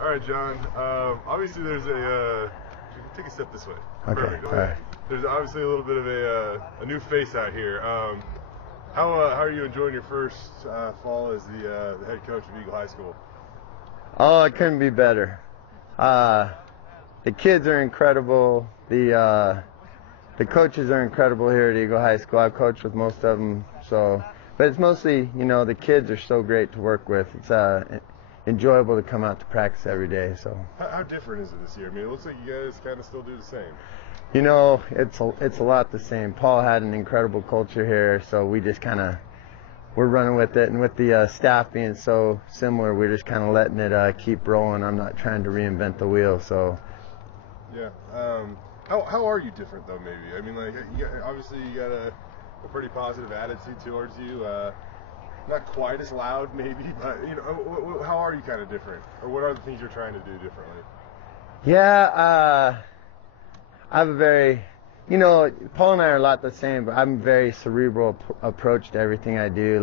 All right, John. Obviously, there's take a step this way. Okay. Perfect. All right. There's obviously a little bit of a new face out here. How are you enjoying your first fall as the head coach of Eagle High School? Oh, it couldn't be better. The kids are incredible. The coaches are incredible here at Eagle High School. I've coached with most of them, but it's mostly, the kids are so great to work with. It's enjoyable to come out to practice every day. So. How different is it this year? I mean, it looks like you guys kind of still do the same. It's a lot the same. Paul had an incredible culture here, so we just we're running with it, and with the staff being so similar, we're just kind of letting it keep rolling. I'm not trying to reinvent the wheel, so. Yeah. How are you different though? Maybe. I mean, like, obviously you got a pretty positive attitude towards you. Not quite as loud, maybe, but how are you kind of different, or what are the things you're trying to do differently? Yeah. I have a very, Paul and I are a lot the same, but I'm a very cerebral approach to everything I do.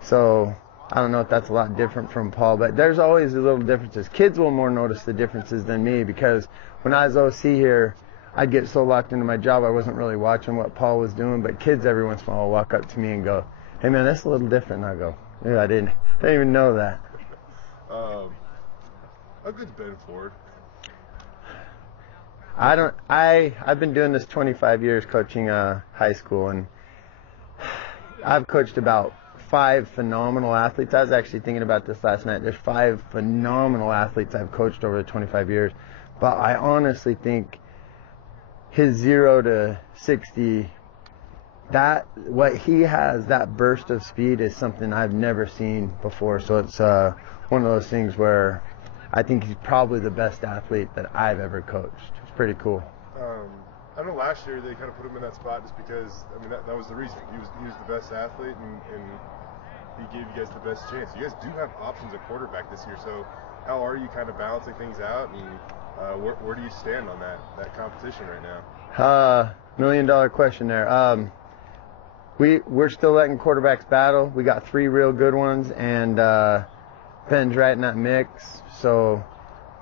So I don't know if that's a lot different from Paul, but there's always little differences. Kids will more notice the differences than me, because when I was OC here, I'd get so locked into my job I wasn't really watching what Paul was doing. But kids every once in a while will walk up to me and go, "Hey man, that's a little different." And I go, "Yeah, I didn't even know that." How good's Ben Ford? I've been doing this 25 years coaching high school, and I've coached about 5 phenomenal athletes. I was actually thinking about this last night. There's 5 phenomenal athletes I've coached over the 25 years, but I honestly think his 0 to 60, what he has, that burst of speed, is something I've never seen before. So it's one of those things where I think he's probably the best athlete that I've ever coached. It's pretty cool. I know last year they kind of put him in that spot just because, that was the reason. He was the best athlete, and he gave you guys the best chance. You guys do have options at quarterback this year, so how are you kind of balancing things out, and where do you stand on that competition right now? $1 million question there. We're still letting quarterbacks battle. We got 3 real good ones, and Ben's right in that mix. So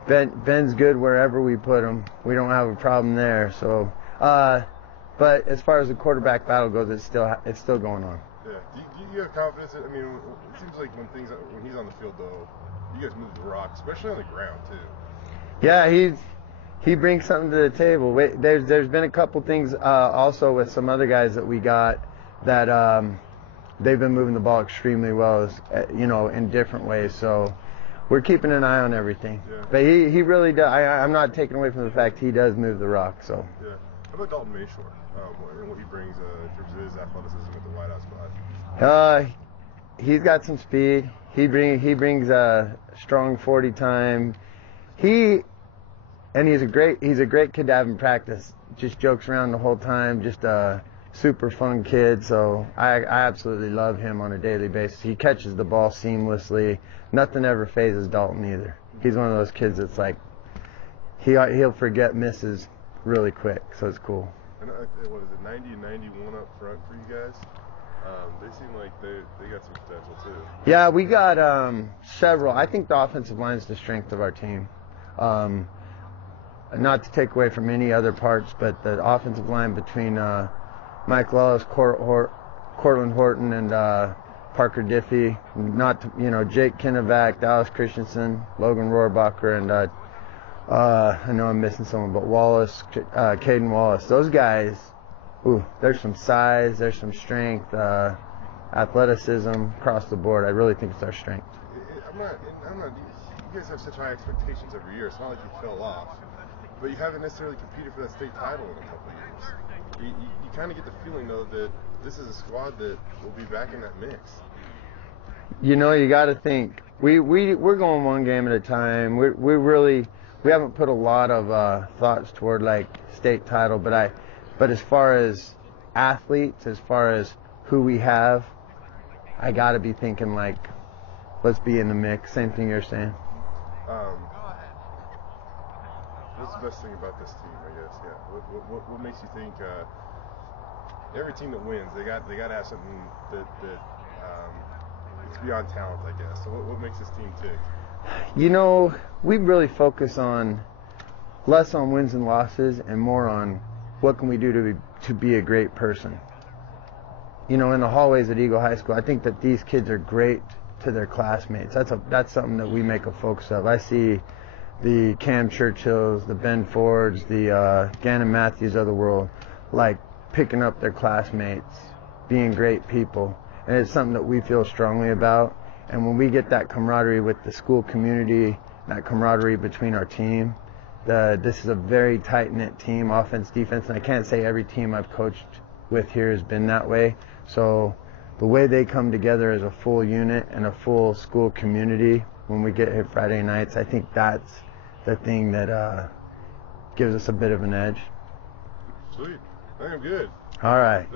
Ben's good wherever we put him. We don't have a problem there. So, but as far as the quarterback battle goes, it's still going on. Yeah. Do you have confidence? It seems like when he's on the field though, you guys move the rock, especially on the ground too. Yeah, he brings something to the table. There's been a couple things also with some other guys that we got that they've been moving the ball extremely well, in different ways. So we're keeping an eye on everything. Yeah. But he really does. I'm not taking away from the fact he does move the rock. So. Yeah. How about Dalton Mayshore? What he brings in terms of his athleticism at the wideout spot? He's got some speed. He brings a strong 40 time. He's a great kid to have in practice. Just jokes around the whole time. Just a super fun kid. So I absolutely love him on a daily basis. He catches the ball seamlessly. Nothing ever phases Dalton either. He's one of those kids that's like he'll forget misses really quick. So it's cool. And what is it, 90 and 91 up front for you guys? They seem like they got some potential too. Yeah, we got several. I think the offensive line is the strength of our team. Not to take away from any other parts, but the offensive line between Mike Lawless, Cortland Horton, and Parker Diffie, Jake Kinnevac, Dallas Christensen, Logan Rohrbacher, and I know I'm missing someone, but Wallace, Caden Wallace. Those guys, there's some size, there's some strength, athleticism across the board. I really think it's our strength. I'm not. You guys have such high expectations every year. It's not like you fell off, but you haven't necessarily competed for that state title in a couple of years. You kind of get the feeling though that this is a squad that will be back in that mix. You got to think we're going one game at a time. We haven't put a lot of thoughts toward like state title, but as far as athletes, as far as who we have, I got to be thinking like, let's be in the mix. Same thing you're saying. What's the best thing about this team? I guess. Yeah. What makes you think every team that wins, they got to have something that it's beyond talent, I guess. So what makes this team tick? we really focus on less on wins and losses and more on what can we do to be a great person. You know, in the hallways at Eagle High School, I think that these kids are great to their classmates. That's something that we make a focus of. I see the Cam Churchills, the Ben Fords, the Gannon Matthews of the world, like picking up their classmates, being great people, and it's something that we feel strongly about. And when we get that camaraderie with the school community, that camaraderie between our team, this is a very tight-knit team, offense, defense, and I can't say every team I've coached with here has been that way. So the way they come together as a full unit and a full school community when we get here Friday nights, I think that's the thing that gives us a bit of an edge. Sweet. I think I'm good. All right.